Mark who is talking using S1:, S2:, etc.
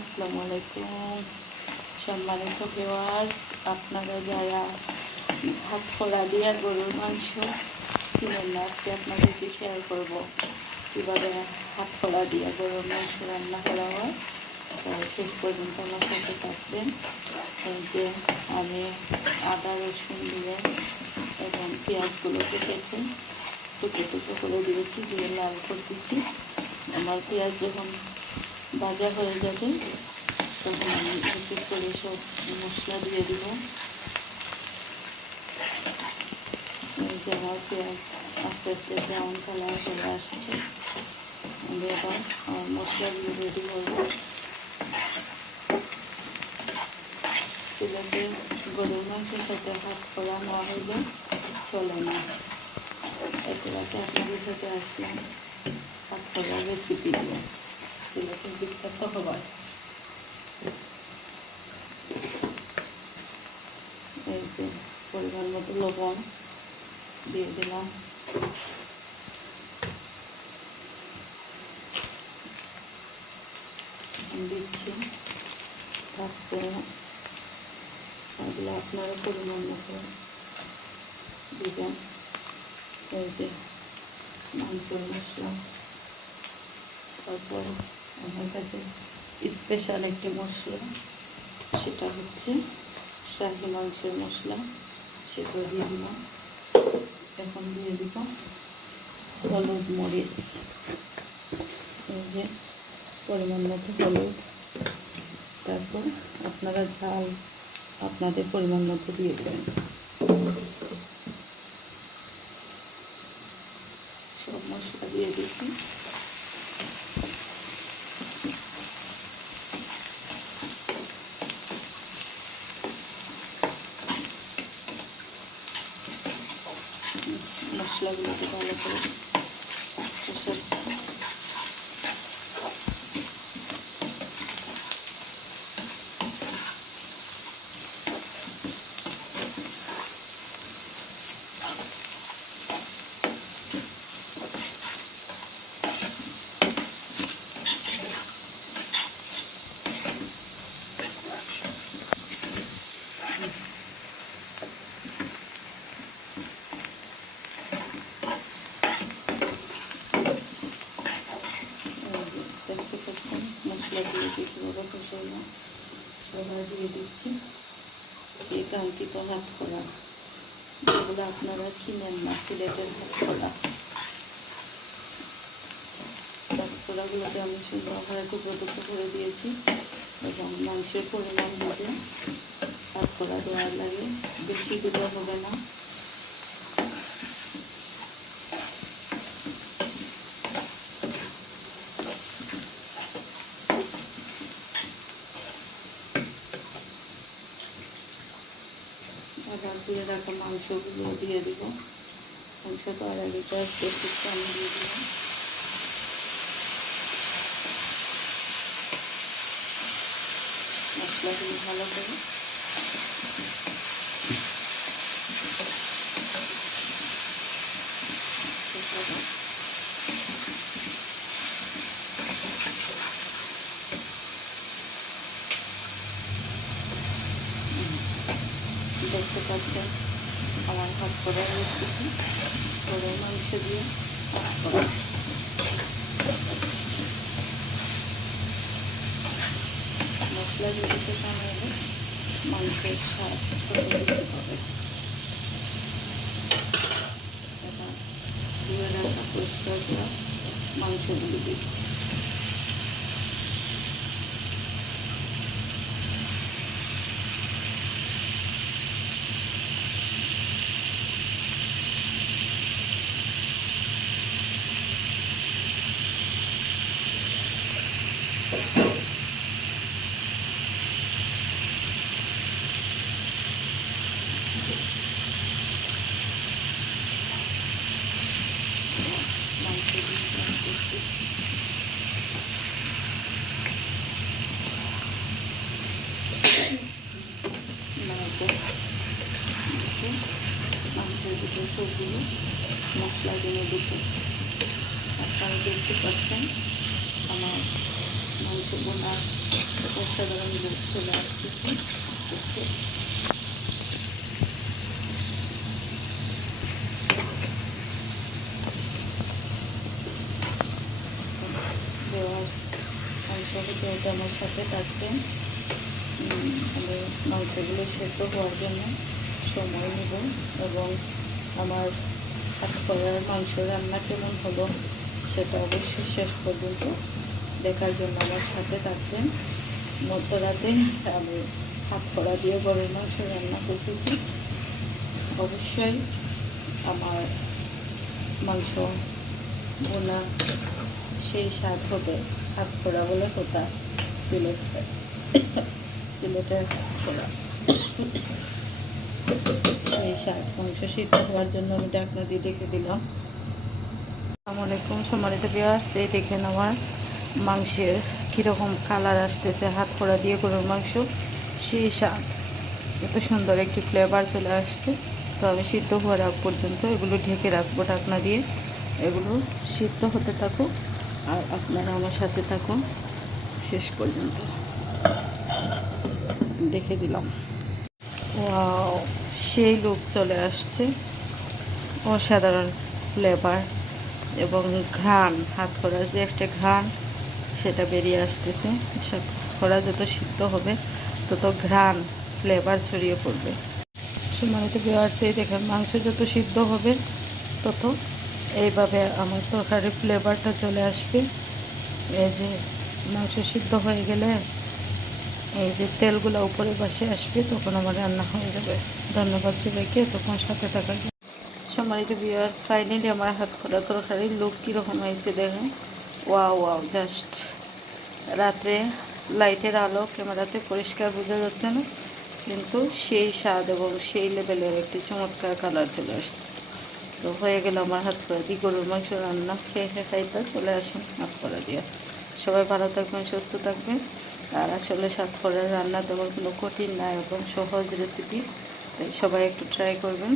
S1: আসসালামু আলাইকুম। সম্মানিত ভিওয়ার্স আপনারা যারা ভাত ফোড়া দিয়ে গরুর মাংস চিনেন না, আজকে আপনাদেরকে শেয়ার করব কীভাবে হাত ফোড়া দিয়ে গরুর মাংস রান্না করা হয়। শেষ পর্যন্ত আমার সাথে থাকবেন। যে আমি আদা, রসুন দিয়ে এবং পেঁয়াজগুলোকে কেটে টুকরো টুকরো করে দিয়েছি, দিয়ে লাল করতেছি। আমার পেঁয়াজ যখন ভাজা হয়ে যাবে। তখন আমি এক এক করে সব মশলা দিয়ে দিব। এই যে পেঁয়াজ, আস্তে আস্তে ব্রাউন কালার চলে আসছে। এবার আমার মশলাগুলো রেডি করব। সিলেটে গরুর মাংসের সাথে হাত করা না হইলে চলে না। এতে আপনাদের সাথে আসলাম হাত করার রেসিপি দিয়ে। সিলেটের বিখ্যাত খাবার এই যে পরিমাণ মতো লবণ দিয়ে দিলাম। দিচ্ছি পাঁচফোড়ন। এগুলো আপনারা পরিমাণ মতো দিবেন। এই যে মাংসের মশলা তারপর আমার কাছে স্পেশাল একটি মশলা, সেটা হচ্ছে শাহি মাংসের মশলা সেটা দিয়ে দিলাম। এখন দিয়ে দিব হলুদ মরিচ। এই যে পরিমাণ মতো হলুদ। তারপর আপনারা ঝাল আপনাদের পরিমাণ মতো দিয়ে দেবেন। সব মশলা দিয়ে দিচ্ছি। মশলাগুলোকে ভালো করে কষাচ্ছি দেখতে পাচ্ছেন মশলা দিয়ে দিয়ে কীভাবে কষাইলাম সবাই দিয়ে দিচ্ছি। এই কাঙ্ক্ষিত হাত কলা যেগুলো আপনারা চিনেন না, সিলেটের হাত কলা হাত করাগুলোকে আমি সুন্দরভাবে টুকরো করে দিয়েছি এবং মাংসের পরিমাণ বুঝে হাত কলা দেওয়ার লাগে। বেশি দিলে হবে না। আবার দিয়ে রাখা মাংসগুলো দিয়ে দিব। মাংস আর আগে কয়েকটা একটু আমি দিয়ে দিলাম। মশলাগুলো ভালো করে দেখতে আমার হাত করার রেসিপি গরুর মাংস দিয়ে। মশলা সেখানে এলে মাংসের স্বাদ হবে। ধুয়ে রাখা পরিষ্কার করা মাংসগুলো দিচ্ছি মাংস দিচ্ছি মাংস ভিতরে সবগুলো মশলা দিয়ে দিতে আপনারা দেখতে পাচ্ছেন আমার মাংস বোনা অসাধারণ লোক চলে আসতেছে দেখতে। দেওয়াস মাংস হতে আমার সাথে থাকবেন উম, মাংসগুলো সেদ্ধ হওয়ার জন্য সময় নেব এবং আমার করার মাংস রান্না কেমন হলো সেটা অবশ্যই শেষ পর্যন্ত দেখার জন্য আমার সাথে থাকবেন। মধ্যরাতে আমি হাত করা দিয়ে গরুর মাংস রান্না করতেছি। অবশ্যই আমার মাংস বোনা সেই স্বাদ হবে। হাত করা বলে কথা, সিলেট, সিলেটের হাত করা সেই স্বাদ মাংস সিদ্ধ হওয়ার জন্য আমি ডাকনা দিয়ে ডেকে দিলাম। আসসালামু আলাইকুম সম্মানিত বিয়ার্স এই দেখেন আমার মাংসের কীরকম কালার আসতেছে, হাত করা দিয়ে গরুর মাংস, সেই স্বাদ এত সুন্দর একটি ফ্লেভার চলে আসছে। তো আমি সিদ্ধ হওয়ার আগ পর্যন্ত এগুলো ঢেকে রাখব ঢাকনা দিয়ে। এগুলো সিদ্ধ হতে থাকুক আর আপনারা আমার সাথে থাকুন। শেষ পর্যন্ত। দেখে দিলাম। ওয়াও সেই লুক চলে আসছে। অসাধারণ ফ্লেভার এবং ঘ্রাণ, হাত করার যে একটা ঘ্রাণ সেটা বেরিয়ে আসতেছে। করা যত সিদ্ধ হবে, তত ঘ্রাণ ফ্লেভার ছড়িয়ে পড়বে। সম্মানিত বিয়ার্সে দেখেন, মাংস যত সিদ্ধ হবে, তত এইভাবে আমার তরকারির ফ্লেভারটা চলে আসবে। এই যে মাংস সিদ্ধ হয়ে গেলে এই যে তেলগুলো উপরে বাসে আসবে, তখন আমার রান্না হয়ে যাবে। ধন্যবাদ সবাইকে তখন সাথে থাকার। সম্মানিত ভিউয়ার্স ফাইনালি আমার হাত করা তরকারির লুক কীরকম হয়েছে দেখেন। ওয়াও ওয়াও জাস্ট রাত্রে লাইটের আলো, ক্যামেরাতে পরিষ্কার বোঝা যাচ্ছে না, কিন্তু সেই স্বাদ এবং সেই লেভেলের একটি চমৎকার কালার চলে আসছে। তো হয়ে গেল আমার হাত করা দিয়ে গরুর মাংস রান্না, খেয়ে খেয়ে খাইতে চলে আসেন হাত করা দিয়ে। সবাই ভালো থাকবেন, সুস্থ থাকবেন। আর আসলে সাত করার রান্না দেওয়ার কোনো কঠিন না এবং সহজ রেসিপি তাই সবাই একটু ট্রাই করবেন।